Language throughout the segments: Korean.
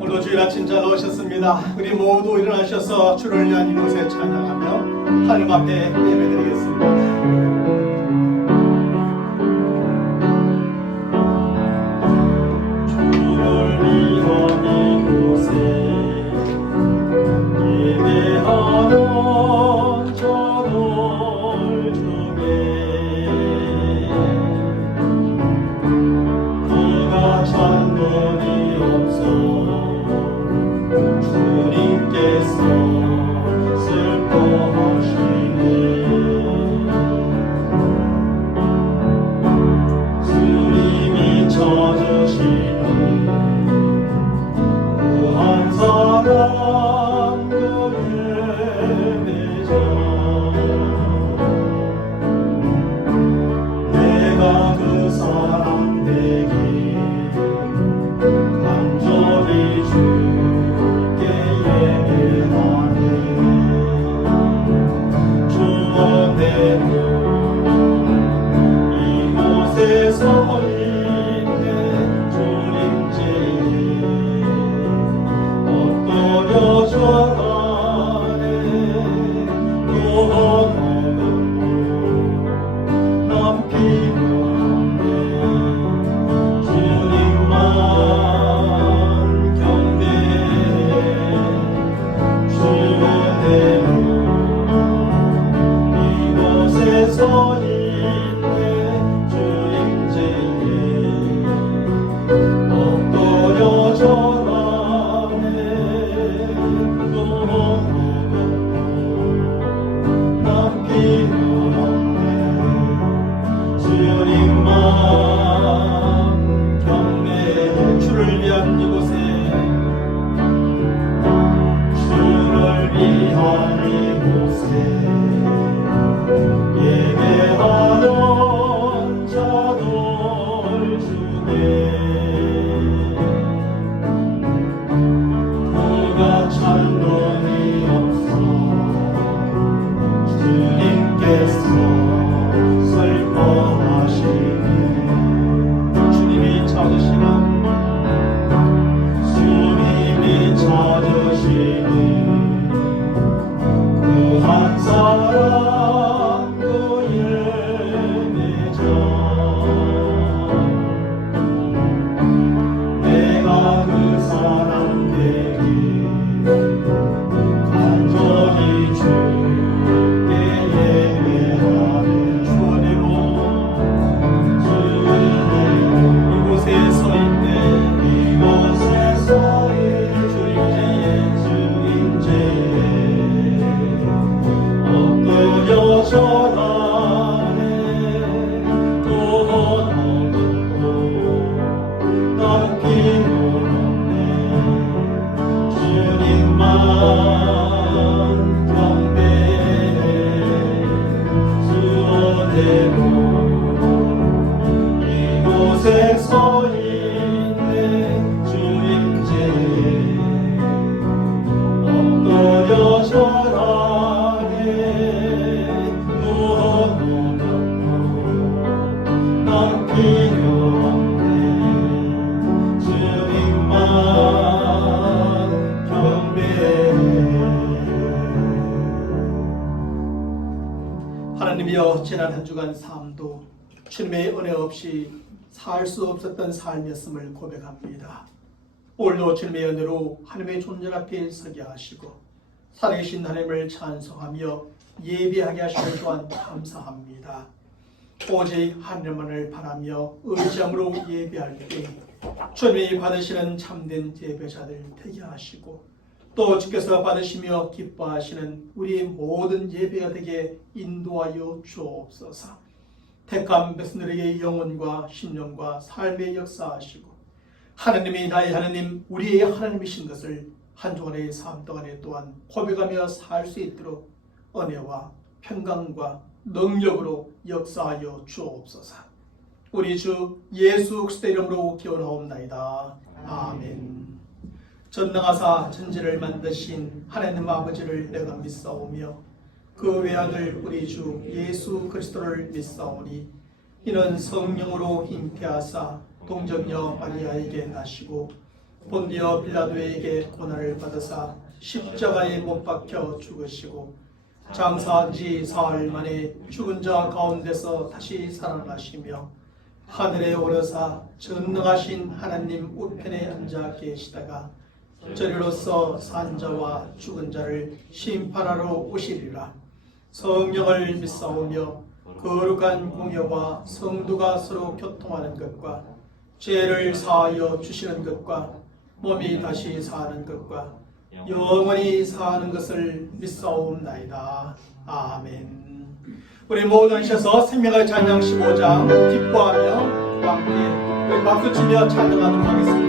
오늘도 주일 아침 잘 오셨습니다. 우리 모두 일어나셔서 주를 위한 이곳에 찬양하며 하나님 앞에 예배드리겠습니다. 하나님이여, 지난 한 주간 삶도 주님의 은혜 없이 살 수 없었던 삶이었음을 고백합니다. 오늘도 주님의 은혜로 하나님의 존재 앞에 서게 하시고 살아계신 하나님을 찬송하며 예배하게 하시는 또한 감사합니다. 오직 하나님만을 바라며 의지함으로 예배할 때 주님이 받으시는 참된 예배자들 되게 하시고 또 주께서 받으시며 기뻐하시는 우리 모든 예배가 되게 인도하여 주옵소서. 택한 백성들에게 영혼과 신령과 삶의 역사하시고 하나님이 나의 하나님, 우리의 하나님이신 것을 한 주간의 삶 동안에 또한 고백하며 살 수 있도록 은혜와 평강과 능력으로 역사하여 주옵소서. 우리 주 예수 그리스도의 이름으로 기원하옵나이다. 아멘. 전능하사 천지를 만드신 하나님 아버지를 내가 믿사오며 그 외아들 우리 주 예수 그리스도를 믿사오니 이는 성령으로 잉태하사 동정녀 마리아에게 나시고 본디오 빌라도에게 고난을 받으사 십자가에 못 박혀 죽으시고 장사한 지 사흘 만에 죽은 자 가운데서 다시 살아나시며 하늘에 오르사 전능하신 하나님 우편에 앉아 계시다가 저리로서 산 자와 죽은 자를 심판하러 오시리라. 성령을 믿사오며 거룩한 공예와 성도가 서로 교통하는 것과 죄를 사하여 주시는 것과 몸이 다시 사는 것과 영원히 사는 것을 믿사옵나이다. 아멘. 우리 모두 앉으셔서 생명의 찬양 15장 기뻐하며 함께 우리 박수치며 찬양하도록 하겠습니다.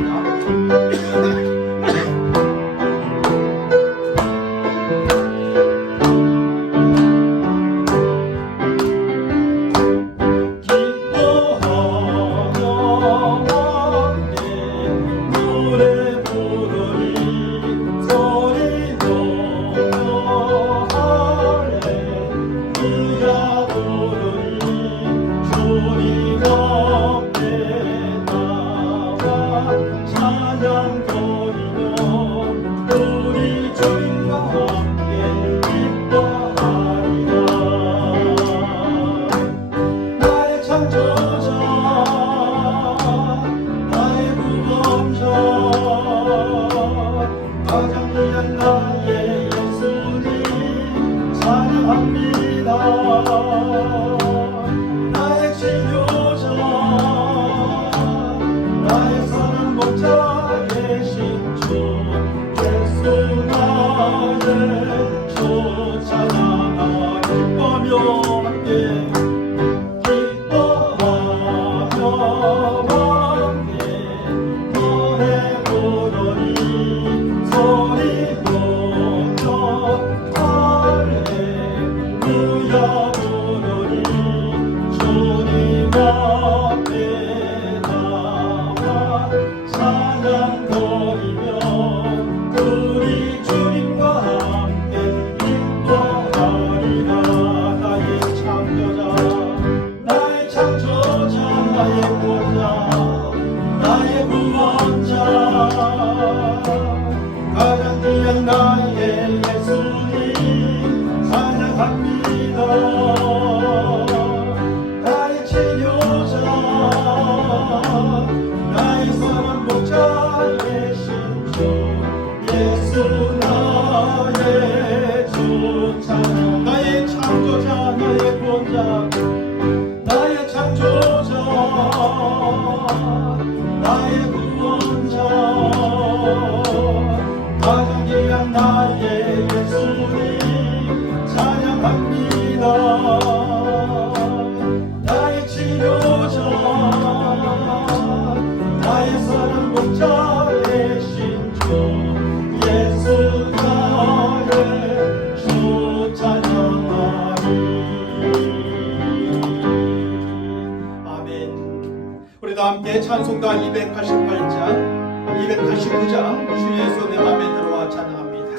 함께 찬송가 288장, 289장 주 예수 내 맘에 들어와 찬양합니다.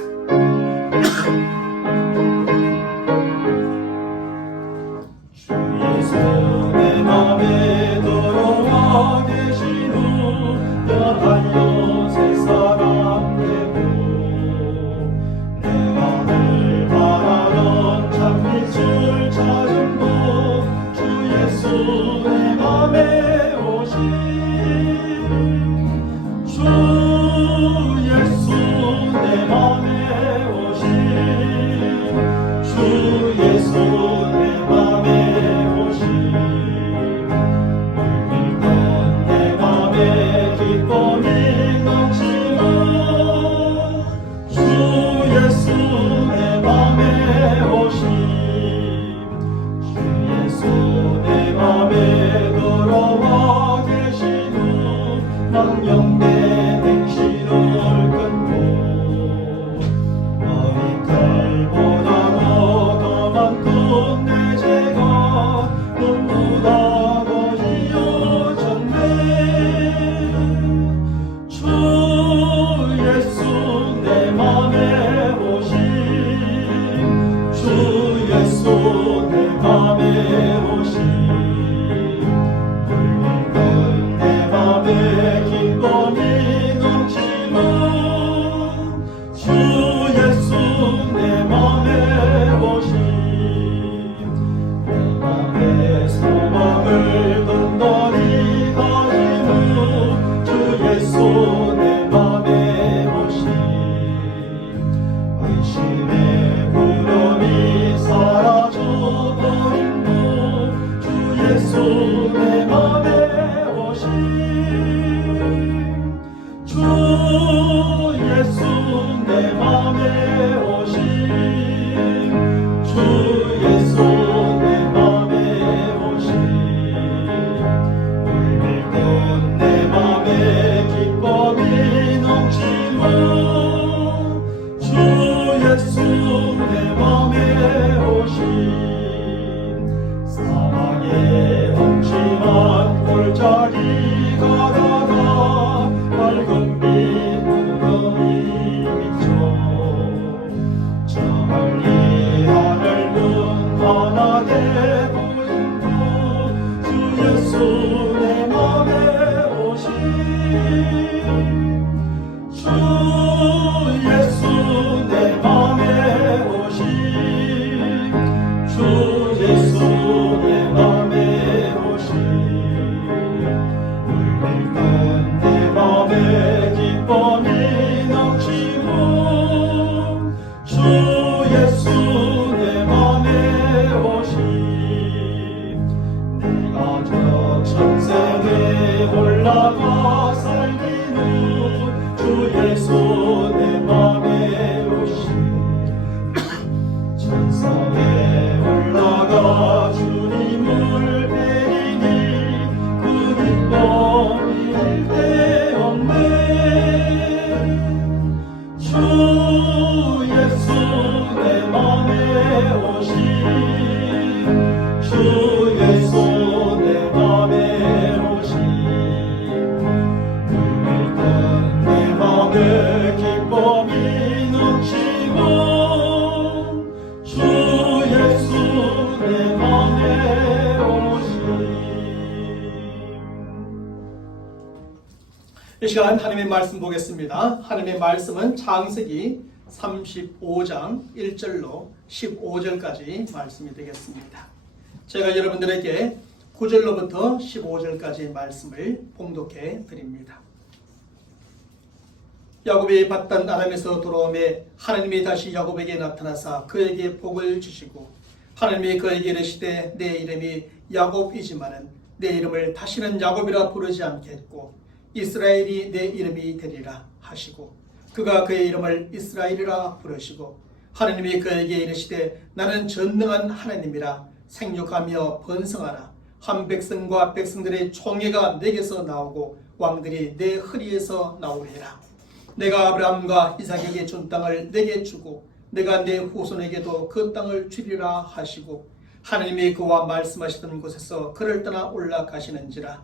주 예수 내 맘에 들어와 계신 후 떠나요 새 사람 되고 내 맘을 바라던 참빛을 찾은 후 주 예수 내 맘에 주 예수 내 맘에 오심 주 예수 내 맘에 오심 울던 내 맘에 기쁨이 넘치는 주 예수 내 맘에 오심 주 예수 내 맘에 들어와 계신 후 망령된 내 맘에 기쁨이 일단 내 맘에 기쁨이 넘치고 주 예수 내 맘에 오시 내가 저 천상에 올라가 살기는 주 예수 내 맘에 오시 천상에 올라가 주님을 뵈니 그 기쁨이 일대 없네 주 예수 내 맘에 오시 주 예수 내 맘에 오시 일단 내 맘에 기쁨이 넘치고 주 예수 내 맘에 오시. 이 시간 하나님의 말씀 보겠습니다. 하나님의 말씀은 창세기 35장 1절로 15절까지 말씀이 되겠습니다. 제가 여러분들에게 9절로부터 15절까지 말씀을 봉독해 드립니다. 야곱이 받던 아람에서 돌아오매 하나님이 다시 야곱에게 나타나사 그에게 복을 주시고 하나님이 그에게 이르시되 내 이름이 야곱이지만은 내 이름을 다시는 야곱이라 부르지 않겠고 이스라엘이 내 이름이 되리라 하시고 그가 그의 이름을 이스라엘이라 부르시고 하나님이 그에게 이르시되 나는 전능한 하나님이라 생육하며 번성하라 한 백성과 백성들의 총회가 내게서 나오고 왕들이 내 허리에서 나오리라 내가 아브라함과 이삭에게 준 땅을 내게 주고 내가 내 후손에게도 그 땅을 주리라 하시고 하나님이 그와 말씀하시던 곳에서 그를 떠나 올라가시는지라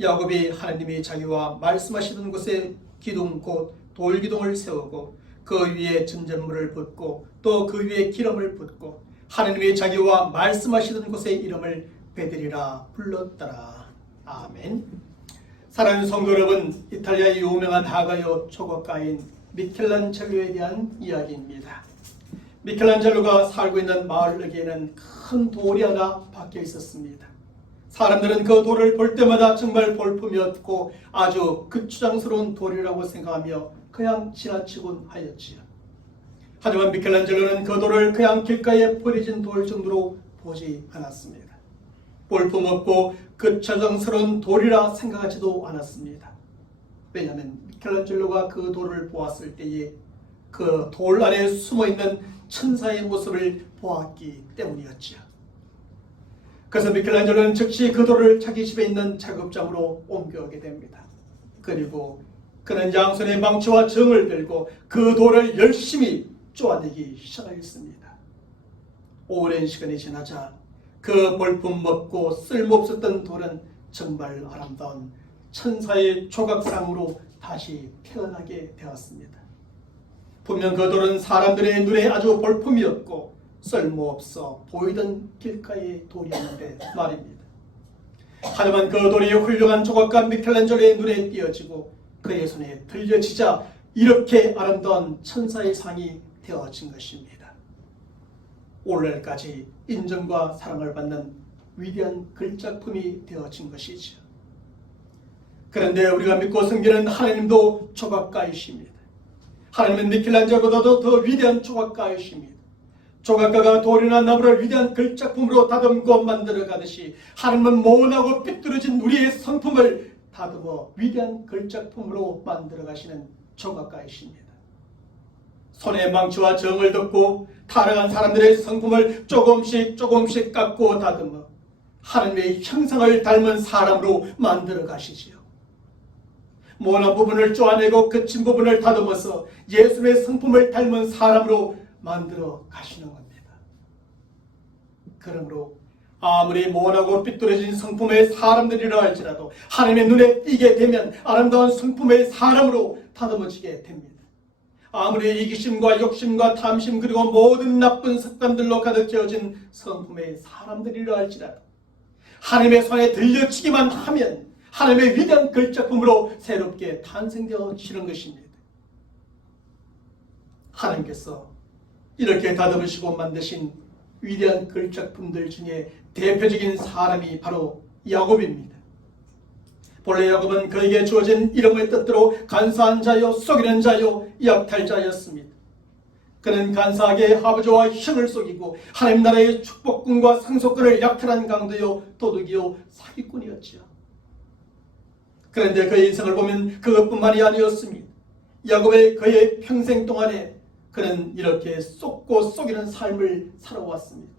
야곱이 하나님이 자기와 말씀하시던 곳에 기둥 곧 돌기둥을 세우고 그 위에 전전물을 붓고 또 그 위에 기름을 붓고 하나님이 자기와 말씀하시던 곳의 이름을 베들이라 불렀더라. 아멘. 사랑하는 성도 여러분, 이탈리아의 유명한 화가요 조각가인 미켈란젤로에 대한 이야기입니다. 미켈란젤로가 살고 있는 마을에게는 큰 돌이 하나 박혀 있었습니다. 사람들은 그 돌을 볼 때마다 정말 볼품이었고 아주 극주장스러운 돌이라고 생각하며 그냥 지나치곤 하였지요. 하지만 미켈란젤로는 그 돌을 그냥 길가에 버려진 돌 정도로 보지 않았습니다. 볼품없고 극주장스러운 돌이라 생각하지도 않았습니다. 왜냐하면 미켈란젤로가 그 돌을 보았을 때에 그 돌 안에 숨어있는 천사의 모습을 보았기 때문이었지요. 그래서 미켈란젤로는 즉시 그 돌을 자기 집에 있는 작업장으로 옮겨오게 됩니다. 그리고 그는 양손에 망치와 정을 들고 그 돌을 열심히 쪼아내기 시작하였습니다. 오랜 시간이 지나자 그 볼품없고 쓸모없었던 돌은 정말 아름다운 천사의 조각상으로 다시 태어나게 되었습니다. 분명 그 돌은 사람들의 눈에 아주 볼품이었고 쓸모없어 보이던 길가의 돌이었는데 말입니다. 하지만 그 돌이 훌륭한 조각가 미켈란젤로의 눈에 띄어지고 그의 손에 들려지자 이렇게 아름다운 천사의 상이 되어진 것입니다. 오늘날까지 인정과 사랑을 받는 위대한 글작품이 되어진 것이죠. 그런데 우리가 믿고 섬기는 하나님도 조각가이십니다. 하나님은 미켈란젤로보다도 더 위대한 조각가이십니다. 조각가가 돌이나 나무를 위대한 글작품으로 다듬고 만들어 가듯이 하나님은 모나고 삐뚤어진 우리의 성품을 다듬어 위대한 글작품으로 만들어 가시는 조각가이십니다. 손에 망치와 정을 덮고 타락한 사람들의 성품을 조금씩 깎고 다듬어 하나님의 형상을 닮은 사람으로 만들어 가시지요. 모난 부분을 쪼아내고 거친 부분을 다듬어서 예수의 성품을 닮은 사람으로 만들어 가시는 겁니다. 그러므로 아무리 모나고 삐뚤어진 성품의 사람들이라 할지라도 하나님의 눈에 띄게 되면 아름다운 성품의 사람으로 다듬어지게 됩니다. 아무리 이기심과 욕심과 탐심 그리고 모든 나쁜 습관들로 가득 채워진 성품의 사람들이라 할지라도 하나님의 손에 들려치기만 하면 하나님의 위대한 글작품으로 새롭게 탄생되어지는 것입니다. 하나님께서 이렇게 다듬으시고 만드신 위대한 글작품들 중에 대표적인 사람이 바로 야곱입니다. 본래 야곱은 그에게 주어진 이름의 뜻대로 간사한 자요, 속이는 자요, 약탈자였습니다. 그는 간사하게 아버지와 형을 속이고 하나님 나라의 축복권과 상속권을 약탈한 강도요, 도둑이요, 사기꾼이었지요. 그런데 그의 인생을 보면 그것뿐만이 아니었습니다. 야곱의 그의 평생 동안에 그는 이렇게 속고 속이는 삶을 살아왔습니다.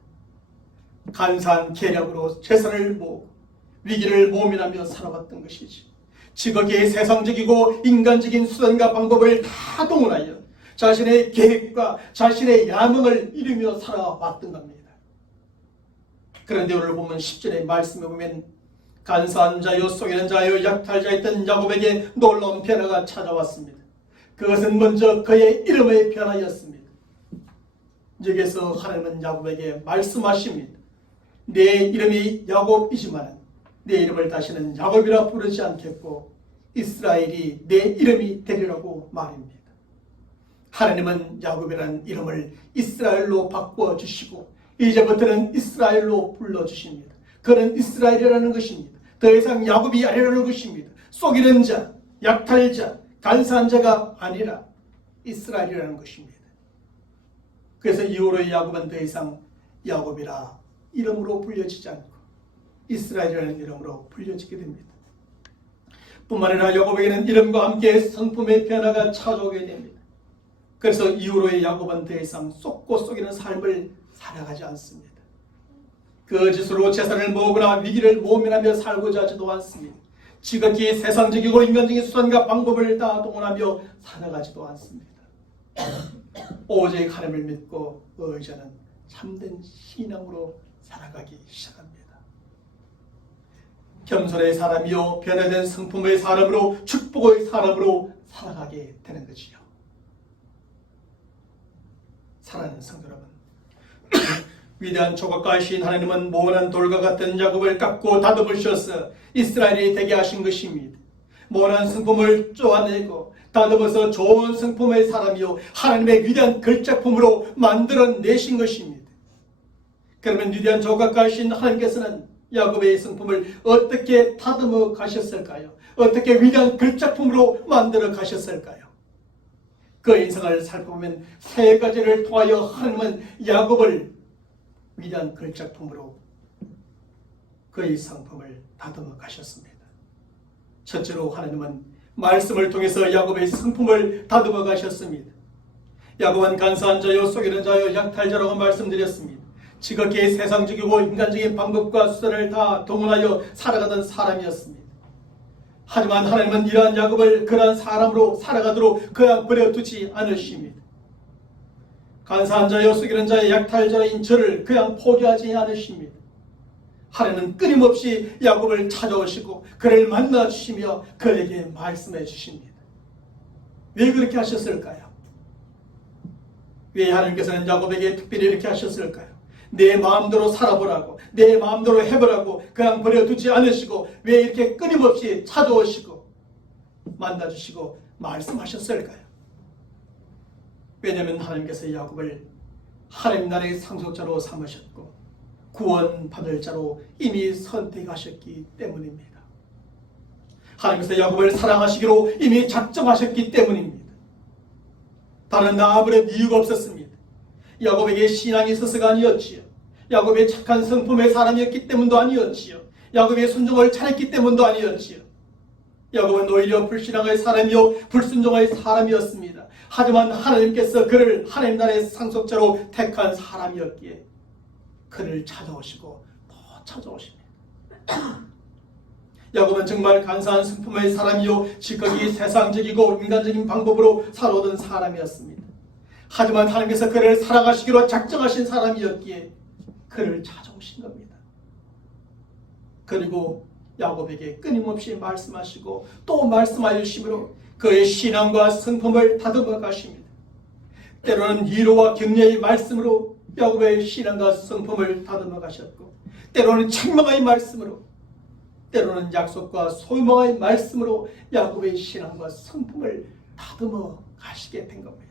간사한 계략으로 재산을 모으고 위기를 모면하며 살아왔던 것이지. 지극히 세상적이고 인간적인 수단과 방법을 다 동원하여 자신의 계획과 자신의 야망을 이루며 살아왔던 겁니다. 그런데 오늘 보면 10절의 말씀에 보면 간사한 자요, 속이는 자요, 약탈자였던 야곱에게 놀라운 변화가 찾아왔습니다. 그것은 먼저 그의 이름의 변화였습니다. 여기서 하나님은 야곱에게 말씀하십니다. 내 이름이 야곱이지만 내 이름을 다시는 야곱이라 부르지 않겠고 이스라엘이 내 이름이 되리라고 말입니다. 하나님은 야곱이라는 이름을 이스라엘로 바꾸어 주시고 이제부터는 이스라엘로 불러주십니다. 그는 이스라엘이라는 것입니다. 더 이상 야곱이 아니라는 것입니다. 속이는 자, 약탈자, 간사한 자가 아니라 이스라엘이라는 것입니다. 그래서 이후로 야곱은 더 이상 야곱이라 이름으로 불려지지 않고 이스라엘이라는 이름으로 불려지게 됩니다. 뿐만 아니라 야곱에게는 이름과 함께 성품의 변화가 찾아오게 됩니다. 그래서 이후로의 야곱은 더 이상 속고 속이는 삶을 살아가지 않습니다. 거짓으로 재산을 모으거나 위기를 모면하며 살고자 하지도 않습니다. 지극히 세상적이고 인간적인 수단과 방법을 다 동원하며 살아가지도 않습니다. 오직 하나님을 믿고 의지하는 참된 신앙으로 살아가기 시작합니다. 겸손의 사람이요 변화된 성품의 사람으로 축복의 사람으로 살아가게 되는 것이요. 사랑하는 성도 여러분, 위대한 조각가이신 하나님은 모난 돌과 같은 야곱을 깎고 다듬으셔서 이스라엘이 되게 하신 것입니다. 모난 성품을 쪼아내고 다듬어서 좋은 성품의 사람이요 하나님의 위대한 걸작품으로 만들어내신 것입니다. 그러면 위대한 조각가이신 하나님께서는 야곱의 성품을 어떻게 다듬어 가셨을까요? 어떻게 위대한 걸작품으로 만들어 가셨을까요? 그 인생을 살펴보면 세 가지를 통하여 하나님은 야곱을 위대한 걸작품으로 그의 성품을 다듬어 가셨습니다. 첫째로 하나님은 말씀을 통해서 야곱의 성품을 다듬어 가셨습니다. 야곱은 간사한 자요, 속이는 자요, 약탈자라고 말씀드렸습니다. 지극히 세상적이고 인간적인 방법과 수단을 다 동원하여 살아가던 사람이었습니다. 하지만 하나님은 이러한 야곱을 그러한 사람으로 살아가도록 그냥 버려두지 않으십니다. 간사한 자요, 속이는 자의 약탈자인 저를 그냥 포기하지 않으십니다. 하나님은 끊임없이 야곱을 찾아오시고 그를 만나주시며 그에게 말씀해 주십니다. 왜 그렇게 하셨을까요? 왜 하나님께서는 야곱에게 특별히 이렇게 하셨을까요? 내 마음대로 살아보라고, 내 마음대로 해보라고 그냥 버려두지 않으시고 왜 이렇게 끊임없이 찾아오시고 만나주시고 말씀하셨을까요? 왜냐하면 하나님께서 야곱을 하나님 나라의 상속자로 삼으셨고 구원받을 자로 이미 선택하셨기 때문입니다. 하나님께서 야곱을 사랑하시기로 이미 작정하셨기 때문입니다. 다른 아무런 이유가 없었습니다. 야곱에게 신앙이 있어서가 아니었지요. 야곱의 착한 성품의 사람이었기 때문도 아니었지요. 야곱의 순종을 잘했기 때문도 아니었지요. 야곱은 오히려 불신앙의 사람이요 불순종의 사람이었습니다. 하지만 하나님께서 그를 하나님 나라의 상속자로 택한 사람이었기에 그를 찾아오시고 또 찾아오십니다. 야곱은 정말 간사한 성품의 사람이요 지극히 세상적이고 인간적인 방법으로 살아오던 사람이었습니다. 하지만 하나님께서 그를 사랑하시기로 작정하신 사람이었기에 그를 찾아오신 겁니다. 그리고 야곱에게 끊임없이 말씀하시고 또 말씀하심으로 그의 신앙과 성품을 다듬어 가십니다. 때로는 위로와 격려의 말씀으로 야곱의 신앙과 성품을 다듬어 가셨고 때로는 책망의 말씀으로 때로는 약속과 소망의 말씀으로 야곱의 신앙과 성품을 다듬어 가시게 된 겁니다.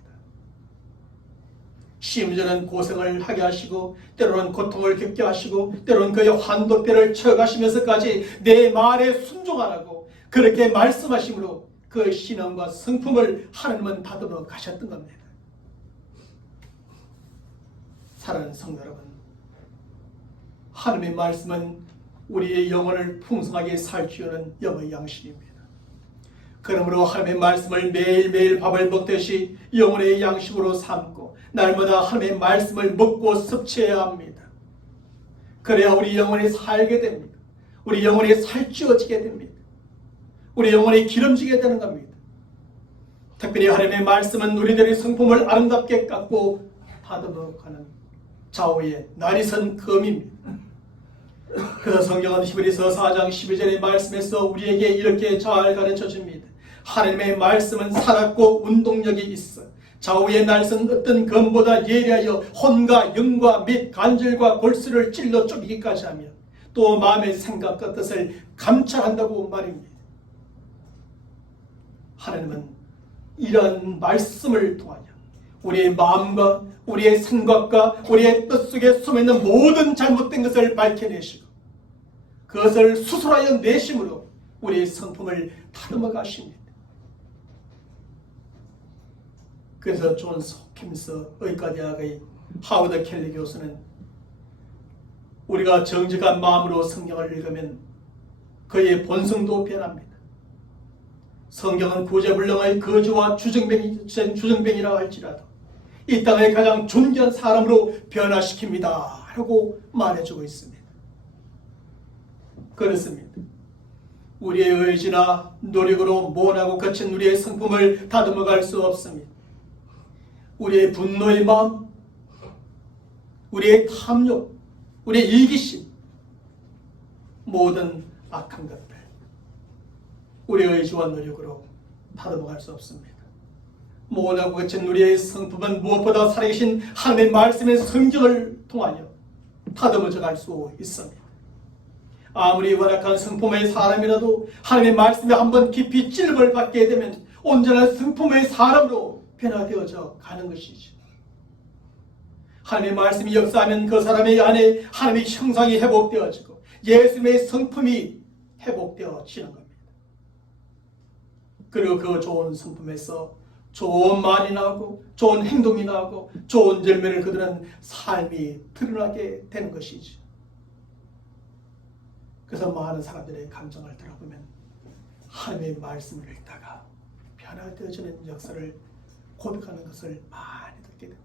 심지어는 고생을 하게 하시고 때로는 고통을 겪게 하시고 때로는 그의 환도뼈를 쳐가시면서까지 내 말에 순종하라고 그렇게 말씀하심으로 그 신앙과 성품을 하나님은 다듬어 가셨던 겁니다. 사랑하는 성도 여러분, 하나님의 말씀은 우리의 영혼을 풍성하게 살찌우는 영의 양식입니다. 그러므로 하나님의 말씀을 매일매일 밥을 먹듯이 영혼의 양식으로 삼고 날마다 하나님의 말씀을 먹고 섭취해야 합니다. 그래야 우리 영혼이 살게 됩니다. 우리 영혼이 살찌워지게 됩니다. 우리 영혼이 기름지게 되는 겁니다. 특별히 하나님의 말씀은 우리들의 성품을 아름답게 깎고 다듬어가는 좌우의 날이선 검입니다. 그래서 성경은 히브리서 4장 12절의 말씀에서 우리에게 이렇게 잘 가르쳐줍니다. 하나님의 말씀은 살았고 운동력이 있어 좌우의 날선 어떤 검보다 예리하여 혼과 영과 및 관절과 골수를 찔러 쪼개기까지 하며 또 마음의 생각과 뜻을 감찰한다고 말입니다. 하나님은 이러한 말씀을 통하여 우리의 마음과 우리의 생각과 우리의 뜻 속에 숨어있는 모든 잘못된 것을 밝혀내시고 그것을 수술하여 내심으로 우리의 성품을 다듬어 가십니다. 그래서 존스 홉킨스 의과대학의 하워드 켈리 교수는 우리가 정직한 마음으로 성경을 읽으면 그의 본성도 변합니다. 성경은 구제불능의 거주와 주정뱅이라 할지라도 이 땅의 가장 존귀한 사람으로 변화시킵니다 라고 말해주고 있습니다. 그렇습니다. 우리의 의지나 노력으로 모나고 거친 우리의 성품을 다듬어갈 수 없습니다. 우리의 분노의 마음, 우리의 탐욕, 우리의 이기심, 모든 악한 것들 우리의 의지와 노력으로 다듬어갈 수 없습니다. 모나고 거친 우리의 성품은 무엇보다 살아계신 하나님의 말씀의 성경을 통하여 다듬어져 갈 수 있습니다. 아무리 완악한 성품의 사람이라도 하나님의 말씀에 한번 깊이 찔림을 받게 되면 온전한 성품의 사람으로 변화되어져 가는 것이죠. 하나님의 말씀이 역사하면 그 사람의 안에 하나님의 형상이 회복되어지고 예수님의 성품이 회복되어지는 겁니다. 그리고 그 좋은 성품에서 좋은 말이 나오고 좋은 행동이 나오고 좋은 열매를 거두는 삶이 드러나게 되는 것이죠. 그래서 많은 사람들의 감정을 들어보면 하나님의 말씀을 읽다가 변화되어지는 역사를 고백하는 것을 많이 듣게 됩니다.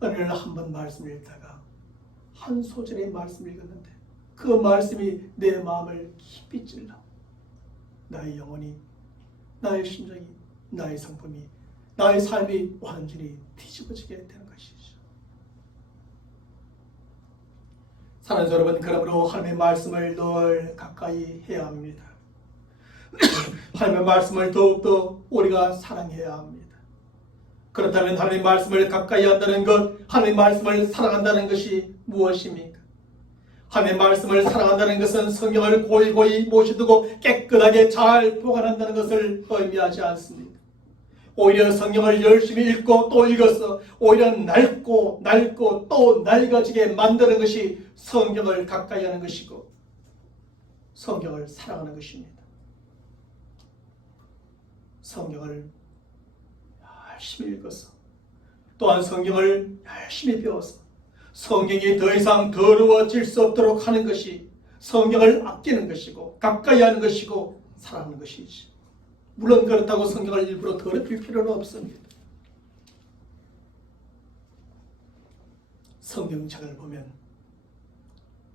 어느 날 한 번 말씀을 읽다가 한 소절의 말씀을 읽었는데 그 말씀이 내 마음을 깊이 찔러 나의 영혼이, 나의 심정이, 나의 성품이, 나의 삶이 완전히 뒤집어지게 되는 것이죠. 사랑하는 여러분, 그러므로 하나님의 말씀을 늘 가까이 해야 합니다. 하나님의 말씀을 더욱더 우리가 사랑해야 합니다. 그렇다면 하나님의 말씀을 가까이 한다는 것, 하나님의 말씀을 사랑한다는 것이 무엇입니까? 하나님의 말씀을 사랑한다는 것은 성경을 고이고이 모셔두고 깨끗하게 잘 보관한다는 것을 의미하지 않습니다. 오히려 성경을 열심히 읽고 또 읽어서 오히려 낡고 또 낡아지게 만드는 것이 성경을 가까이 하는 것이고 성경을 사랑하는 것입니다. 성경을 열심히 읽어서 또한 성경을 열심히 배워서 성경이 더 이상 더러워질 수 없도록 하는 것이 성경을 아끼는 것이고 가까이 하는 것이고 사랑하는 것이지. 물론 그렇다고 성경을 일부러 더럽힐 필요는 없습니다. 성경책을 보면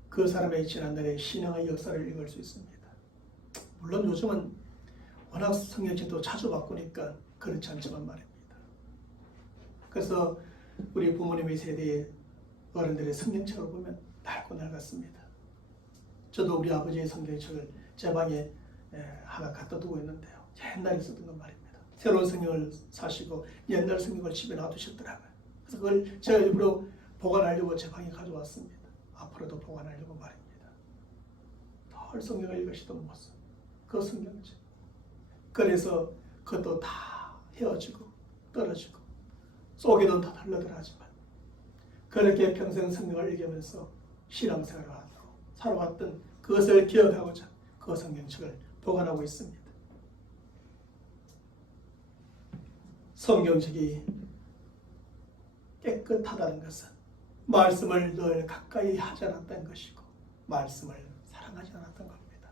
그 사람의 지난날의 신앙의 역사를 읽을 수 있습니다. 물론 요즘은 워낙 성경책도 자주 바꾸니까 그렇지 않지만 말입니다. 그래서 우리 부모님의 세대의 어른들의 성경책을 보면 낡고 낡았습니다. 저도 우리 아버지의 성경책을 제 방에 하나 갖다 두고 있는데요. 옛날에 쓰던 건 말입니다. 새로운 성경을 사시고 옛날 성경을 집에 놔두셨더라고요. 그래서 그걸 제가 일부러 보관하려고 제 방에 가져왔습니다. 앞으로도 보관하려고 말입니다. 덜 성경을 읽으시던 모습, 그 성경책. 그래서 그것도 다 헤어지고 떨어지고 속에는 다 덜러덜하지만 그렇게 평생 성경을 읽으면서 신앙생활을 하고 살아왔던 그것을 기억하고자 그 성경책을 보관하고 있습니다. 성경책이 깨끗하다는 것은 말씀을 늘 가까이 하지 않았다는 것이고 말씀을 사랑하지 않았던 겁니다.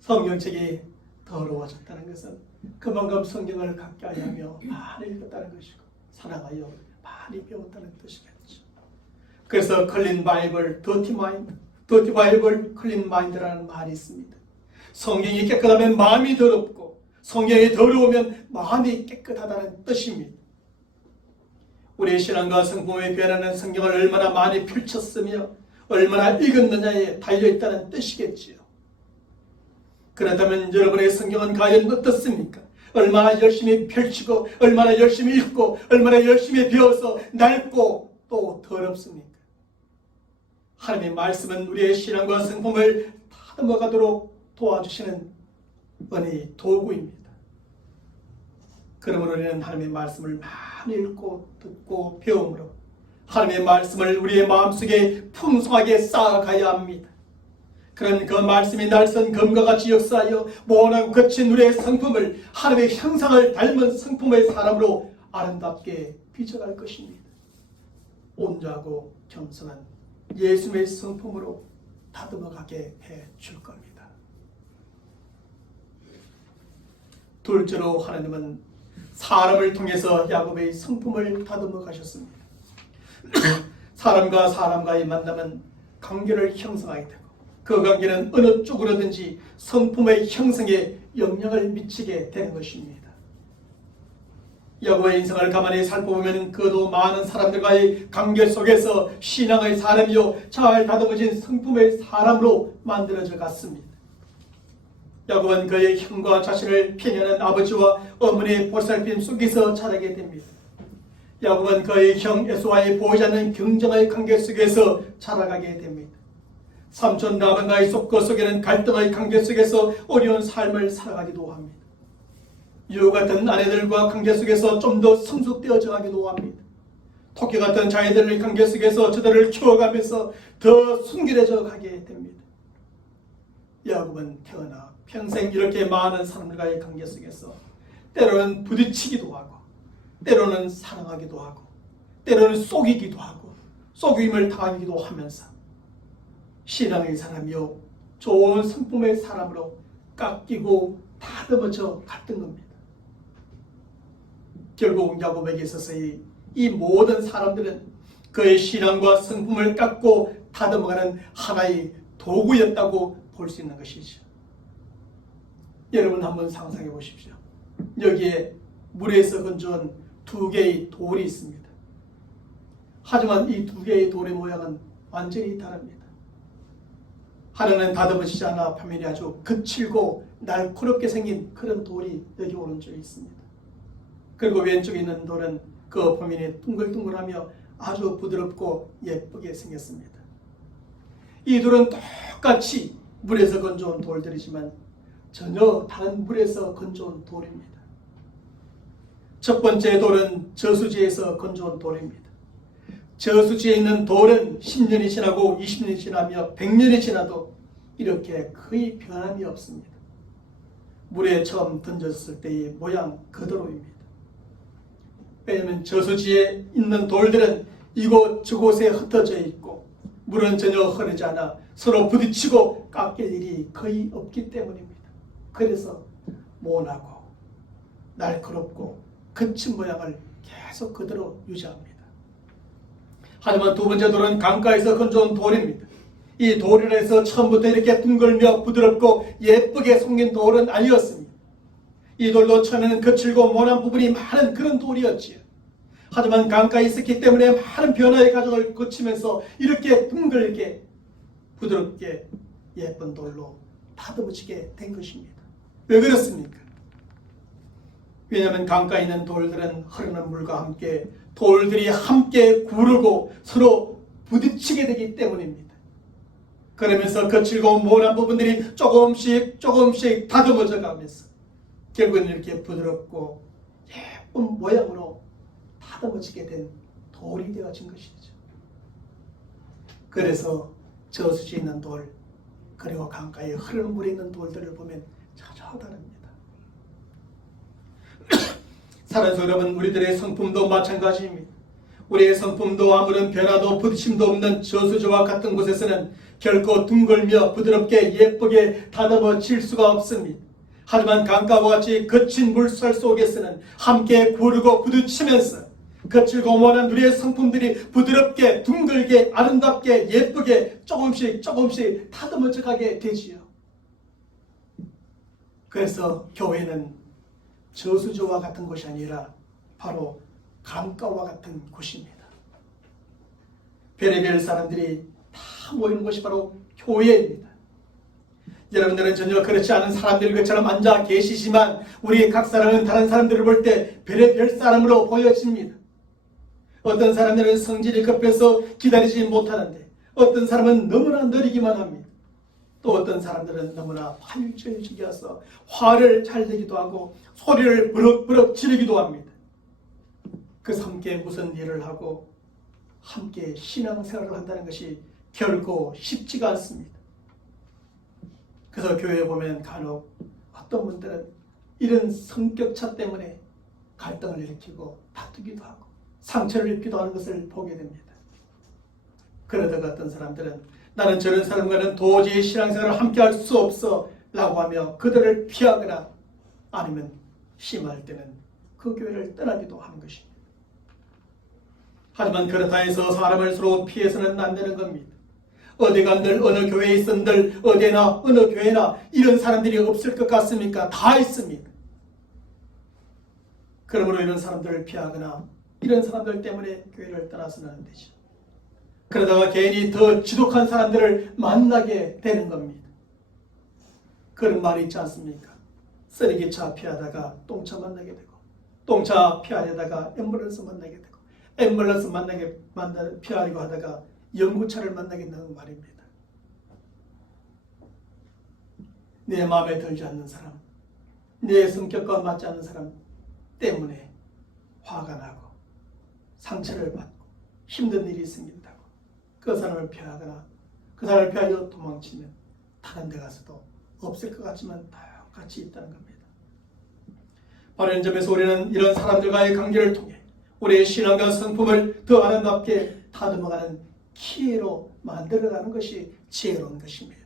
성경책이 더러워졌다는 것은 그만큼 성경을 가까이 하며 많이 읽었다는 것이고 사랑하여 많이 배웠다는 뜻이겠죠. 그래서 클린 바이블, 더티 마인드, 더티 바이블, 클린 마인드라는 말이 있습니다. 성경이 깨끗하면 마음이 더럽고 성경이 더러우면 마음이 깨끗하다는 뜻입니다. 우리의 신앙과 성품에 변하는 성경을 얼마나 많이 펼쳤으며 얼마나 읽었느냐에 달려있다는 뜻이겠지요. 그렇다면 여러분의 성경은 과연 어떻습니까? 얼마나 열심히 펼치고 얼마나 열심히 읽고 얼마나 열심히 배워서 낡고 또 더럽습니까? 하나님의 말씀은 우리의 신앙과 성품을 다듬어가도록 도와주시는 은혜의 도구입니다. 그러므로 우리는 하나님의 말씀을 많이 읽고 듣고 배움으로 하나님의 말씀을 우리의 마음속에 풍성하게 쌓아가야 합니다. 그런 그 말씀이 날선 검과 같이 역사하여 모호하고 거친 우리의 성품을 하나님의 형상을 닮은 성품의 사람으로 아름답게 빚어갈 것입니다. 온전하고 겸손한 예수의 성품으로 다듬어가게 해줄 겁니다. 둘째로 하나님은 사람을 통해서 야곱의 성품을 다듬어 가셨습니다. 사람과 사람과의 만남은 관계를 형성하게 되고 그 관계는 어느 쪽으로든지 성품의 형성에 영향을 미치게 되는 것입니다. 야곱의 인생을 가만히 살펴보면 그도 많은 사람들과의 관계 속에서 신앙의 사람이요 잘 다듬어진 성품의 사람으로 만들어져 갔습니다. 야곱은 그의 형과 자신을 편애하는 아버지와 어머니의 보살핌 속에서 자라게 됩니다. 야곱은 그의 형 에서와의 보이지 않는 경쟁의 관계 속에서 자라가게 됩니다. 삼촌 라반과의 속거 속에는 갈등의 관계 속에서 어려운 삶을 살아가기도 합니다. 유 같은 아내들과 관계 속에서 좀 더 성숙되어져 가기도 합니다. 토끼 같은 자녀들의 관계 속에서 저들을 키워가면서 더 순결해져 가게 됩니다. 야곱은 태어나 평생 이렇게 많은 사람들과의 관계 속에서 때로는 부딪히기도 하고 때로는 사랑하기도 하고 때로는 속이기도 하고 속임을 당하기도 하면서 신앙의 사람이요 좋은 성품의 사람으로 깎이고 다듬어져 갔던 겁니다. 결국 야곱에게 있어서의 이 모든 사람들은 그의 신앙과 성품을 깎고 다듬어가는 하나의 도구였다고 볼 수 있는 것이죠. 여러분 한번 상상해 보십시오. 여기에 물에서 건져온 두 개의 돌이 있습니다. 하지만 이 두 개의 돌의 모양은 완전히 다릅니다. 하나는 다듬어지지 않아 표면이 아주 거칠고 날카롭게 생긴 그런 돌이 여기 오른쪽에 있습니다. 그리고 왼쪽에 있는 돌은 그 표면이 둥글둥글하며 아주 부드럽고 예쁘게 생겼습니다. 이 돌은 똑같이 물에서 건져온 돌들이지만 전혀 다른 물에서 건져온 돌입니다. 첫 번째 돌은 저수지에서 건져온 돌입니다. 저수지에 있는 돌은 10년이 지나고 20년이 지나며 100년이 지나도 이렇게 거의 변함이 없습니다. 물에 처음 던졌을 때의 모양 그대로입니다. 왜냐하면 저수지에 있는 돌들은 이곳 저곳에 흩어져 있고 물은 전혀 흐르지 않아 서로 부딪히고 깎일 일이 거의 없기 때문입니다. 그래서 모나고 날카롭고 거친 모양을 계속 그대로 유지합니다. 하지만 두 번째 돌은 강가에서 건져온 돌입니다. 이 돌이라 해서 처음부터 이렇게 둥글며 부드럽고 예쁘게 생긴 돌은 아니었습니다. 이 돌도 처음에는 거칠고 모난 부분이 많은 그런 돌이었지요. 하지만 강가에 있었기 때문에 많은 변화의 과정을 거치면서 이렇게 둥글게 부드럽게 예쁜 돌로 다듬어지게 된 것입니다. 왜 그렇습니까? 왜냐하면 강가에 있는 돌들은 흐르는 물과 함께 돌들이 함께 구르고 서로 부딪히게 되기 때문입니다. 그러면서 거칠고 모난 부분들이 조금씩 다듬어져 가면서 결국은 이렇게 부드럽고 예쁜 모양으로 다듬어지게 된 돌이 되어진 것이죠. 그래서 저수지에 있는 돌, 그리고 강가에 흐르는 물이 있는 돌들을 보면 전혀 다릅니다. 사랑하는 여러분, 우리들의 성품도 마찬가지입니다. 우리의 성품도 아무런 변화도 부딪힘도 없는 저수지와 같은 곳에서는 결코 둥글며 부드럽게 예쁘게 다듬어질 수가 없습니다. 하지만 강가와 같이 거친 물살 속에서는 함께 구르고 부딪히면서 거칠고 원한 우리의 성품들이 부드럽게 둥글게 아름답게 예쁘게 조금씩 다듬어져 가게 되지요. 그래서 교회는 저수지와 같은 곳이 아니라 바로 강가와 같은 곳입니다. 별의별 사람들이 다 모이는 곳이 바로 교회입니다. 여러분들은 전혀 그렇지 않은 사람들 것처럼 앉아 계시지만 우리 각 사람은 다른 사람들을 볼 때 별의별 사람으로 보여집니다. 어떤 사람들은 성질이 급해서 기다리지 못하는데 어떤 사람은 너무나 느리기만 합니다. 또 어떤 사람들은 너무나 활발적이어서 화를 잘 내기도 하고 소리를 버럭버럭 지르기도 합니다. 그래서 함께 무슨 일을 하고 함께 신앙생활을 한다는 것이 결코 쉽지가 않습니다. 그래서 교회에 보면 간혹 어떤 분들은 이런 성격차 때문에 갈등을 일으키고 다투기도 하고 상처를 입기도 하는 것을 보게 됩니다. 그러다가 어떤 사람들은 나는 저런 사람과는 도저히 신앙생활을 함께 할 수 없어 라고 하며 그들을 피하거나 아니면 심할 때는 그 교회를 떠나기도 하는 것입니다. 하지만 그렇다 해서 사람을 서로 피해서는 안 되는 겁니다. 어디 간들 어느 교회에 있은들 어디나 어느 교회나 이런 사람들이 없을 것 같습니까? 다 있습니다. 그러므로 이런 사람들을 피하거나 이런 사람들 때문에 교회를 떠나서는 안 되죠. 그러다가 괜히 더 지독한 사람들을 만나게 되는 겁니다. 그런 말이 있지 않습니까? 쓰레기차 피하다가 똥차 만나게 되고 똥차 피하려다가 앰뷸런스 만나게 되고 앰뷸런스 피하려고 하다가 연구차를 만나게 된다는 말입니다. 내 마음에 들지 않는 사람, 내 성격과 맞지 않는 사람 때문에 화가 나고 상처를 받고 힘든 일이 생긴다고 그 사람을 피하거나 그 사람을 피하려 도망치면 다른 데 가서도 없을 것 같지만 똑같이 있다는 겁니다. 바로 이런 점에서 우리는 이런 사람들과의 관계를 통해 우리의 신앙과 성품을 더 아름답게 다듬어가는 기회로 만들어가는 것이 지혜로운 것입니다.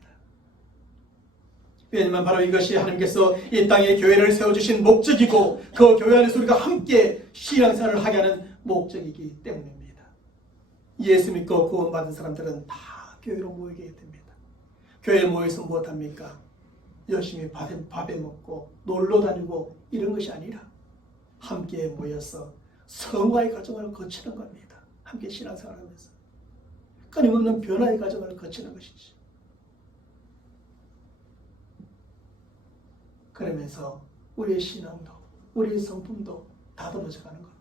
왜냐하면 바로 이것이 하나님께서 이 땅에 교회를 세워주신 목적이고 그 교회 안에서 우리가 함께 신앙생활을 하게 하는 목적이기 때문입니다. 예수 믿고 구원받은 사람들은 다 교회로 모이게 됩니다. 교회에 모여서 무엇합니까? 열심히 밥에 먹고 놀러 다니고 이런 것이 아니라 함께 모여서 성화의 과정을 거치는 겁니다. 함께 신앙생활하면서 끊임없는 변화의 과정을 거치는 것이죠. 그러면서 우리의 신앙도 우리의 성품도 다듬어져 가는 겁니다.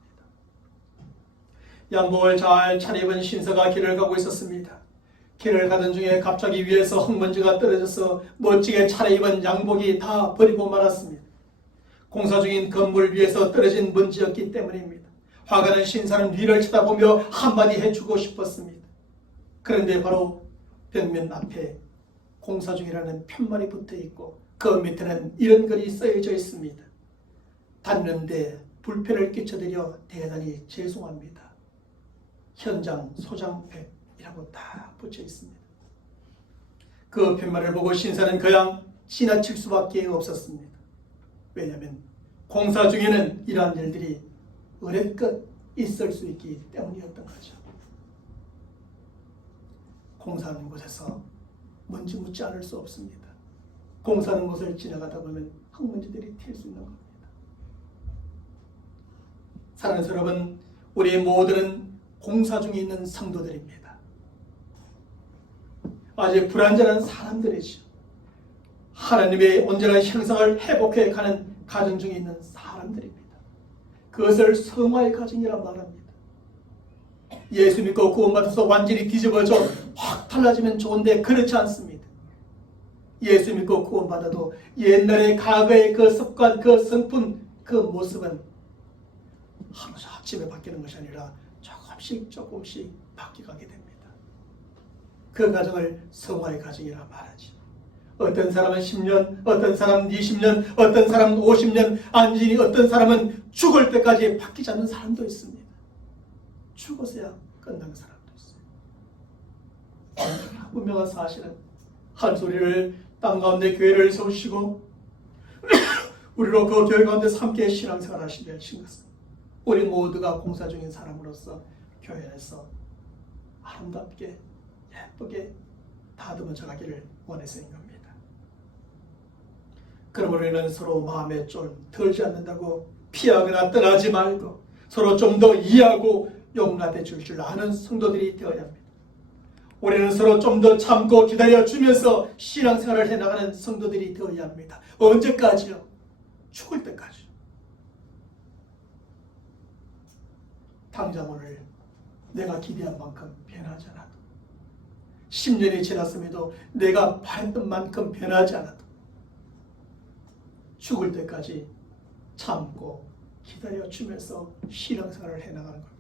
양복을 잘 차려입은 신사가 길을 가고 있었습니다. 길을 가던 중에 갑자기 위에서 흙먼지가 떨어져서 멋지게 차려입은 양복이 다 버리고 말았습니다. 공사 중인 건물 위에서 떨어진 먼지였기 때문입니다. 화가 난 신사는 위를 쳐다보며 한마디 해주고 싶었습니다. 그런데 바로 벽면 앞에 공사 중이라는 편말이 붙어 있고 그 밑에는 이런 글이 쓰여져 있습니다. 닿는데 불편을 끼쳐드려 대단히 죄송합니다. 현장 소장팩이라고 다 붙여 있습니다. 그 편말을 보고 신사는 그냥 지나칠 수밖에 없었습니다. 왜냐하면 공사 중에는 이러한 일들이 어렛것 있을 수 있기 때문이었던 거죠. 공사하는 곳에서 먼지 묻지 않을 수 없습니다. 공사하는 곳을 지나가다 보면 흙먼지들이 튈 수 있는 겁니다. 사랑하는 여러분, 우리 모두는 공사 중에 있는 성도들입니다. 아직 불완전한 사람들이죠. 하나님의 온전한 형상을 회복해 가는 과정 중에 있는 사람들입니다. 그것을 성화의 과정이라 말합니다. 예수 믿고 구원받아서 완전히 뒤집어져 확 달라지면 좋은데 그렇지 않습니다. 예수 믿고 구원받아도 옛날의 과거의 그 습관, 그 성품, 그 모습은 하루아침에 바뀌는 것이 아니라 조금씩 바뀌어가게 됩니다. 그 과정을 성화의 과정이라 말하지. 어떤 사람은 10년, 어떤 사람은 20년, 어떤 사람은 50년, 안진이 어떤 사람은 죽을 때까지 바뀌지 않는 사람도 있습니다. 죽어서야 끝나는 사람도 있어요. 분명한 사실은 한 소리를 땅 가운데 교회를 세우시고 우리로 그 교회 가운데 함께 신앙생활 하시게 하신 것은 우리 모두가 공사 중인 사람으로서 교회에서 아름답게 예쁘게 다듬어져 가기를 원해서인 겁니다. 그러므로 우리는 서로 마음에 좀 들지 않는다고 피하거나 떠나지 말고 서로 좀 더 이해하고 용납해 줄 줄 아는 성도들이 되어야 합니다. 우리는 서로 좀 더 참고 기다려주면서 신앙생활을 해나가는 성도들이 되어야 합니다. 언제까지요? 죽을 때까지. 당장 오늘 내가 기대한 만큼 변하지 않아도 10년이 지났음에도 내가 바랬던 만큼 변하지 않아도 죽을 때까지 참고 기다려주면서 신앙생활을 해나가는 겁니다.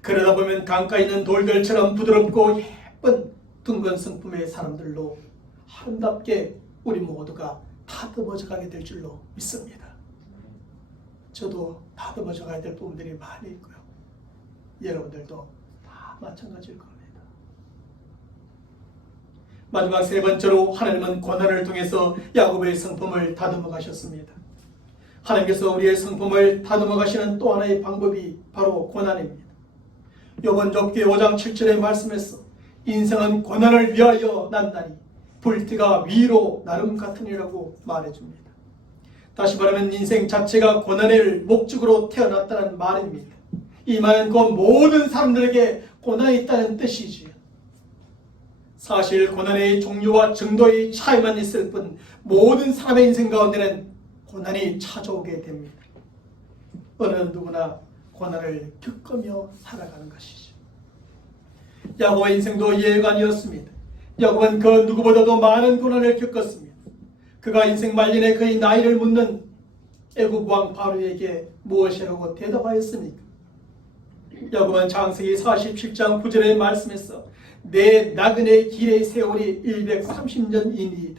그러다 보면 강가에 있는 돌들처럼 부드럽고 예쁜 둥근 성품의 사람들로 아름답게 우리 모두가 다듬어져 가게 될 줄로 믿습니다. 저도 다듬어져 가야 될 부분들이 많이 있고요. 여러분들도 다 마찬가지일 겁니다. 마지막 세 번째로 하나님은 고난을 통해서 야곱의 성품을 다듬어 가셨습니다. 하나님께서 우리의 성품을 다듬어 가시는 또 하나의 방법이 바로 고난입니다. 욥기 5장 7절의 말씀에서 인생은 고난을 위하여 난다니 불티가 위로 나름 같으니라고 말해줍니다. 다시 말하면 인생 자체가 고난을 목적으로 태어났다는 말입니다. 이 말은 그 모든 사람들에게 고난이 있다는 뜻이지요. 사실 고난의 종류와 정도의 차이만 있을 뿐 모든 사람의 인생 가운데는 고난이 찾아오게 됩니다. 어느 누구나 고난을 겪으며 살아가는 것이죠. 야곱의 인생도 예외가 아니었습니다. 야곱은 그 누구보다도 많은 고난을 겪었습니다. 그가 인생 말년에 그의 나이를 묻는 애굽 왕 바로에게 무엇이라고 대답하였습니까? 야곱은 창세기 47장 9절의 말씀에서 내 나그네 길의 세월이 130년이니이다.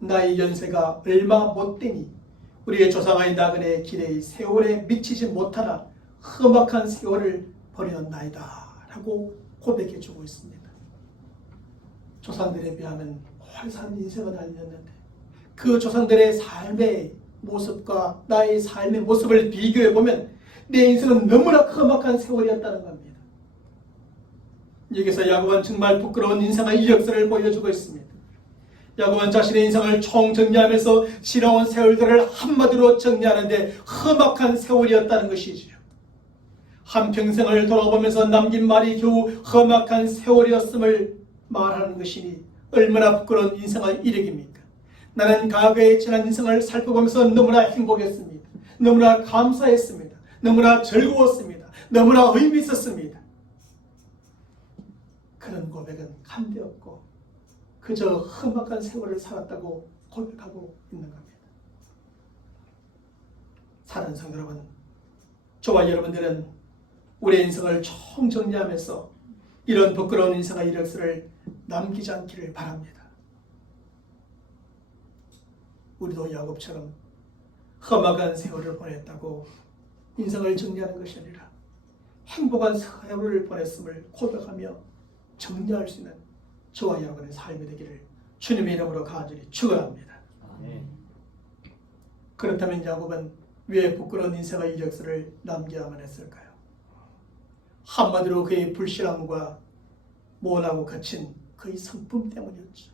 나의 연세가 얼마 못되니 우리의 조상의 나그네 길의 세월에 미치지 못하나 험악한 세월을 버렸나이다 라고 고백해주고 있습니다. 조상들에 비하면 화려한 인생을 달렸는데 그 조상들의 삶의 모습과 나의 삶의 모습을 비교해보면 내 인생은 너무나 험악한 세월이었다는 겁니다. 여기서 야곱은 정말 부끄러운 인생의 이력서를 보여주고 있습니다. 야곱은 자신의 인생을 총정리하면서 지나온 세월들을 한마디로 정리하는데 험악한 세월이었다는 것이지요. 한평생을 돌아보면서 남긴 말이 겨우 험악한 세월이었음을 말하는 것이니 얼마나 부끄러운 인생의 이력입니까? 나는 과거의 지난 인생을 살펴보면서 너무나 행복했습니다. 너무나 감사했습니다. 너무나 즐거웠습니다. 너무나 의미 있었습니다. 그런 고백은 간대없고 그저 험악한 세월을 살았다고 고백하고 있는 겁니다. 사랑하는 성도 여러분, 저와 여러분들은 우리의 인생을 총정리하면서 이런 부끄러운 인생의 이력서를 남기지 않기를 바랍니다. 우리도 야곱처럼 험악한 세월을 보냈다고 인생을 정리하는 것이 아니라 행복한 세월을 보냈음을 고백하며 정리할 수 있는 저와 여러분의 삶이 되기를 주님의 이름으로 간절히 축원합니다. 그렇다면 야곱은 왜 부끄러운 인생의 이력서를 남겨야만 했을까요? 한마디로 그의 불신앙과 모나고 거친 그의 성품 때문이었죠.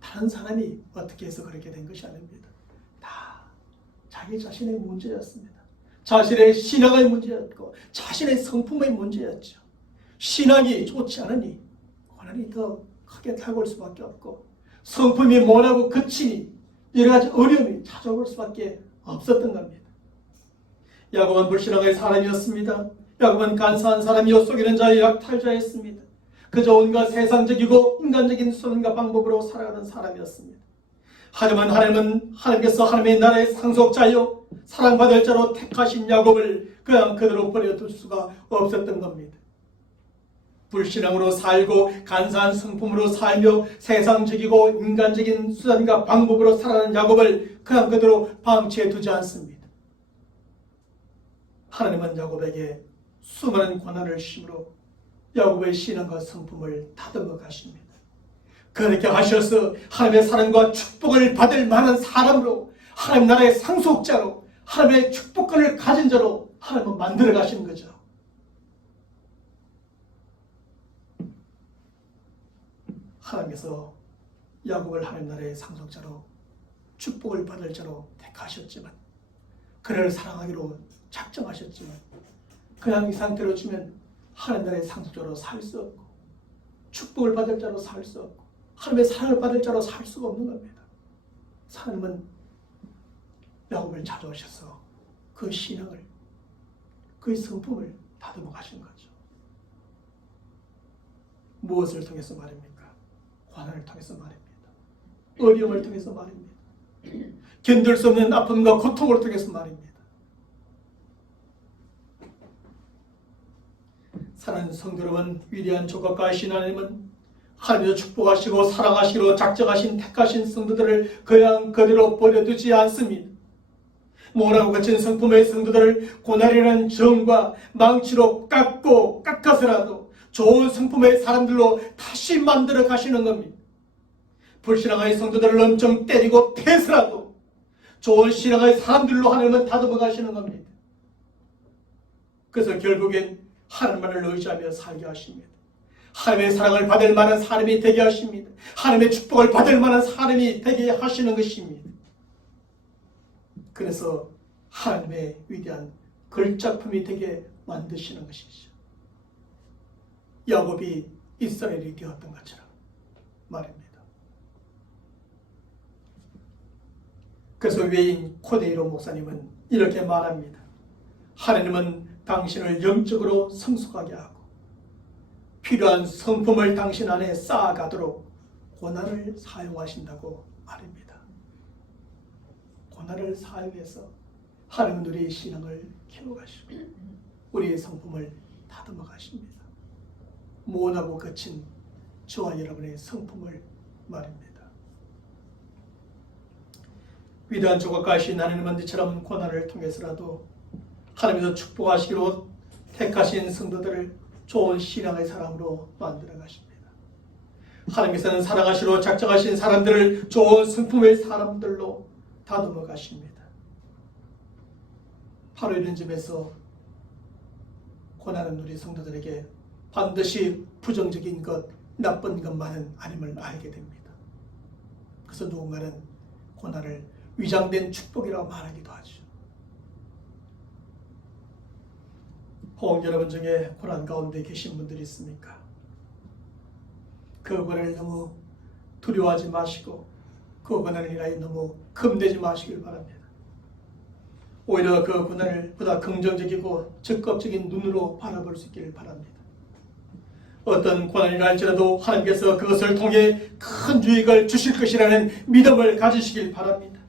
다른 사람이 어떻게 해서 그렇게 된 것이 아닙니다. 다 자기 자신의 문제였습니다. 자신의 신앙의 문제였고 자신의 성품의 문제였죠. 신앙이 좋지 않으니 고난이 더 크게 다가올 수밖에 없고 성품이 모나고 거치니 여러 가지 어려움이 찾아올 수밖에 없었던 겁니다. 야곱은 불신앙의 사람이었습니다. 야곱은 간사한 사람이요 속이는 자의 약탈자였습니다. 그저 온갖 세상적이고 인간적인 수단과 방법으로 살아가는 사람이었습니다. 하지만 하나님은 하나님께서 하나님의 나라의 상속자요 사랑받을 자로 택하신 야곱을 그냥 그대로 버려둘 수가 없었던 겁니다. 불신앙으로 살고 간사한 성품으로 살며 세상적이고 인간적인 수단과 방법으로 살아가는 야곱을 그냥 그대로 방치해 두지 않습니다. 하나님은 야곱에게 수많은 고난을 심으로 야곱의 신앙과 성품을 다듬어 가십니다. 그렇게 하셔서 하나님의 사랑과 축복을 받을 만한 사람으로, 하나님 나라의 상속자로, 하나님의 축복권을 가진 자로 하나님은 만들어 가시는 거죠. 하나님께서 야곱을 하나님 나라의 상속자로, 축복을 받을 자로 택하셨지만, 그를 사랑하기로 작정하셨지만, 그냥 이 상태로 주면 하나님 나라의 상속자로 살 수 없고, 축복을 받을 자로 살 수 없고, 하나님의 사랑을 받을 자로 살 수가 없는 겁니다. 하나님은 야곱을 찾아오셔서 그 신앙을, 그 성품을 다듬어 가신 거죠. 무엇을 통해서 말입니까? 고난을 통해서 말입니다. 어려움을 통해서 말입니다. 견딜 수 없는 아픔과 고통을 통해서 말입니다. 사랑하는 성도 여러분, 위대한 조각가이신 하나님은 하나님께서 축복하시고 사랑하시기로 작정하신 택하신 성도들을 그냥 그대로 버려두지 않습니다. 모나고 거친 성품의 성도들을 고난이라는 정과 망치로 깎고 깎아서라도 좋은 성품의 사람들로 다시 만들어 가시는 겁니다. 불신앙의 성도들을 엄청 때리고 패서라도 좋은 신앙의 사람들로 하나님은 다듬어 가시는 겁니다. 그래서 결국엔 하나님만을 의지하며 살게 하십니다. 하나님의 사랑을 받을 만한 사람이 되게 하십니다. 하나님의 축복을 받을 만한 사람이 되게 하시는 것입니다. 그래서 하나님의 위대한 걸작품이 되게 만드시는 것이죠. 야곱이 이스라엘이 되었던 것처럼 말입니다. 그래서 외인 코데이로 목사님은 이렇게 말합니다. 하나님은 당신을 영적으로 성숙하게 하고 필요한 성품을 당신 안에 쌓아가도록 고난을 사용하신다고 말입니다. 고난을 사용해서 하나님은 우리의 신앙을 키워가시고 우리의 성품을 다듬어 가십니다. 모나고 거친 저와 여러분의 성품을 말입니다. 위대한 조각가이신 하나님은 이처럼 고난을 통해서라도 하나님께서 축복하시기로 택하신 성도들을 좋은 신앙의 사람으로 만들어 가십니다. 하나님께서는 사랑하시로 작정하신 사람들을 좋은 성품의 사람들로 다듬어 가십니다. 바로 이런 점에서 고난은 우리 성도들에게 반드시 부정적인 것, 나쁜 것만은 아님을 알게 됩니다. 그래서 누군가는 고난을 위장된 축복이라고 말하기도 하죠. 혹 여러분 중에 고난 가운데 계신 분들이 있습니까? 그 고난을 너무 두려워하지 마시고 그 고난을 인하여 너무 겁내지 마시길 바랍니다. 오히려 그 고난을 보다 긍정적이고 적극적인 눈으로 바라볼 수 있기를 바랍니다. 어떤 고난이라 할지라도 하나님께서 그것을 통해 큰 유익을 주실 것이라는 믿음을 가지시길 바랍니다.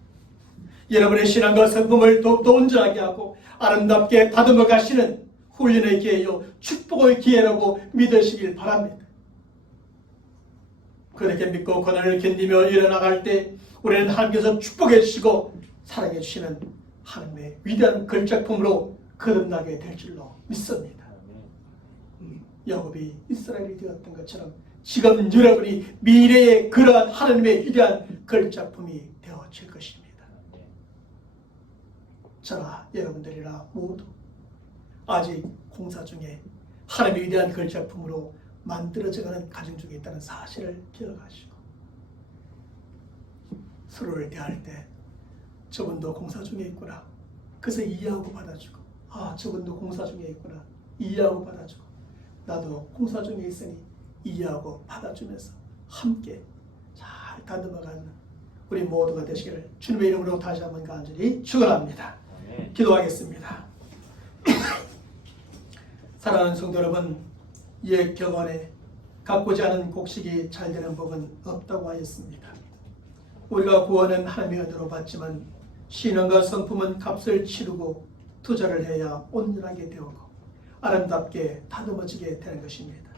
여러분의 신앙과 성품을 더욱더 온전하게 하고 아름답게 다듬어 가시는 훈련의 기회요 축복의 기회라고 믿으시길 바랍니다. 그렇게 믿고 고난을 견디며 일어나갈 때 우리는 하나님께서 축복해 주시고 사랑해 주시는 하나님의 위대한 걸작품으로 거듭나게 될 줄로 믿습니다. 야곱이 이스라엘이 되었던 것처럼 지금 여러분이 미래의 그러한 하나님의 위대한 걸작품이 되어질 것입니다. 저나 여러분들이나 모두 아직 공사 중에 하나님의 위대한 걸작품으로 만들어져가는 과정 중에 있다는 사실을 기억하시고 서로를 대할 때 저분도 공사 중에 있구나. 그래서 이해하고 받아주고 저분도 공사 중에 있구나. 이해하고 받아주고 나도 공사 중에 있으니 이해하고 받아주면서 함께 잘 다듬어가는 우리 모두가 되시기를 주님의 이름으로 다시 한번 간절히 축원합니다. 기도하겠습니다. 사랑하는 성도 여러분, 옛 격언에 갖고자 하는 곡식이 잘 되는 법은 없다고 하였습니다. 우리가 구원은 하나님의 은혜로 받지만 신앙과 성품은 값을 치르고 투자를 해야 온전하게 되고 아름답게 다듬어지게 되는 것입니다.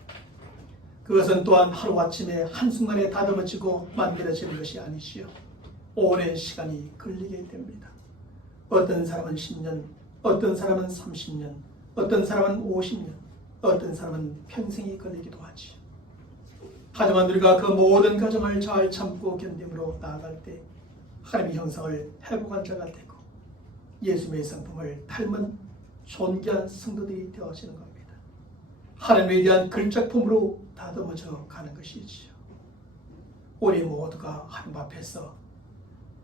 그것은 또한 하루아침에 한순간에 다듬어지고 만들어지는 것이 아니지요. 오랜 시간이 걸리게 됩니다. 어떤 사람은 10년, 어떤 사람은 30년, 어떤 사람은 50년, 어떤 사람은 평생이 걸리기도 하지요. 하지만 우리가 그 모든 과정을 잘 참고 견딤으로 나아갈 때 하나님의 형상을 회복할 자가 되고 예수님의 성품을 닮은 존귀한 성도들이 되어지는 겁니다. 하나님에 대한 걸작품으로 다듬어져 가는 것이지요. 우리 모두가 하나님 앞에서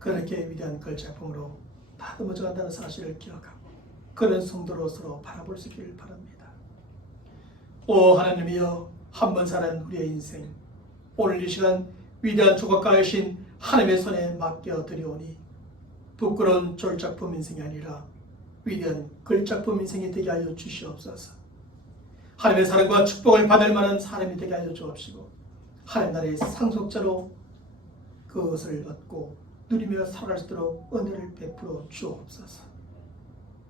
그렇게 위대한 걸작품으로 다듬어져 간다는 사실을 기억하고 그런 성도로 서로 바라볼 수 있기를 바랍니다. 오 하나님이여, 한 번 사는 우리의 인생, 오늘 이 시간 위대한 조각가이신 하나님의 손에 맡겨드리오니 부끄러운 졸작품 인생이 아니라 위대한 걸작품 인생이 되게 하여 주시옵소서. 하나님의 사랑과 축복을 받을 만한 사람이 되게 하여 주옵시고 하나님 나라의 상속자로 그것을 얻고 누리며 살아갈 수 있도록 은혜를 베풀어 주옵소서.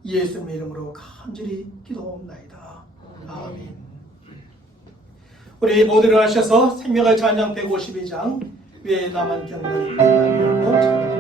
예수님의 이름으로 간절히 기도옵나이다. 아멘. 우리 모두 일어나셔서 생명을 찬양 152장 위에 남은 경는 하나님으로 찬양합니다.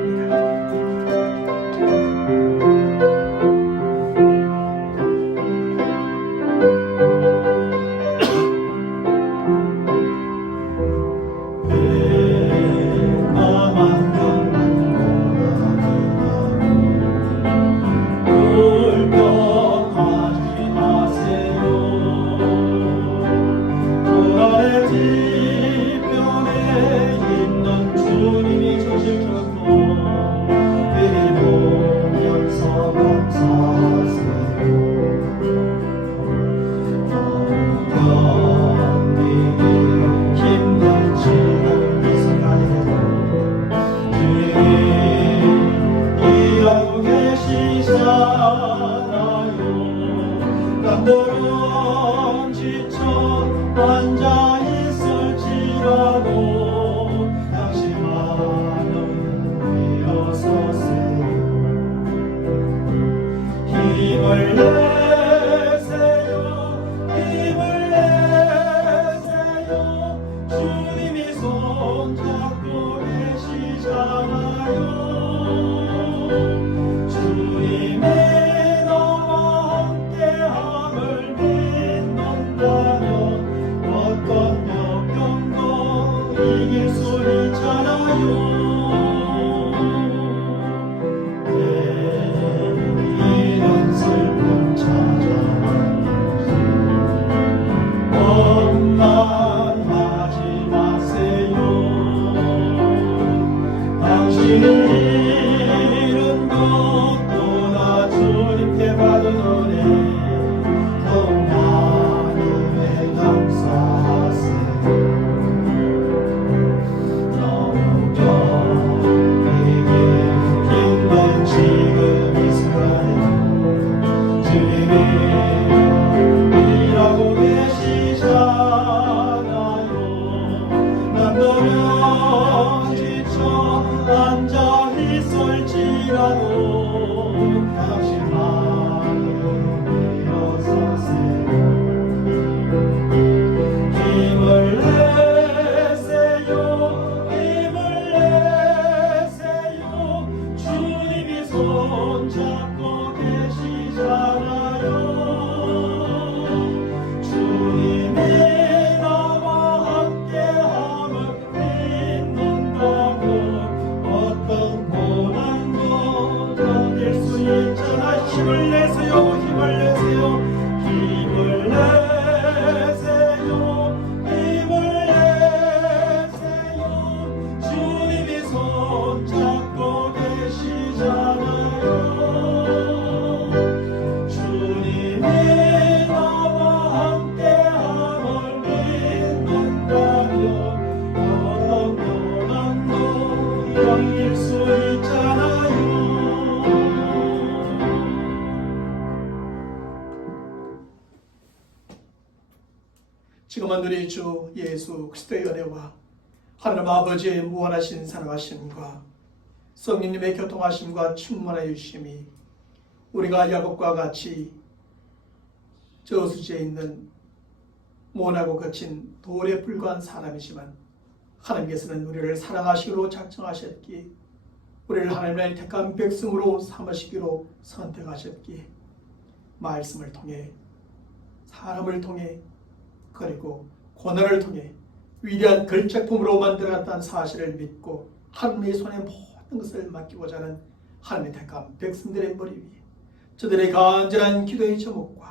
지금은 우리 주 예수 그리스도의 은혜와 하나님 아버지의 무한하신 사랑하심과 성령님의 교통하심과 충만하여 주심이 우리가 야곱과 같이 저수지에 있는 모나고 거친 돌에 불과한 사람이지만 하나님께서는 우리를 사랑하시기로 작정하셨기에 우리를 하나님의 택한 백성으로 삼으시기로 선택하셨기에 말씀을 통해 사람을 통해 그리고 고난을 통해 위대한 걸작품으로 만들어놨다는 사실을 믿고 하나님의 손에 모든 것을 맡기고자 하는 하나님의 택한 백성들의 머리 위에 저들의 간절한 기도의 제목과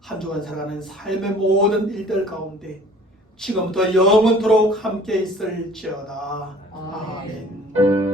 한 주간 살아가는 삶의 모든 일들 가운데 지금부터 영원토록 함께 있을지어다. 아멘.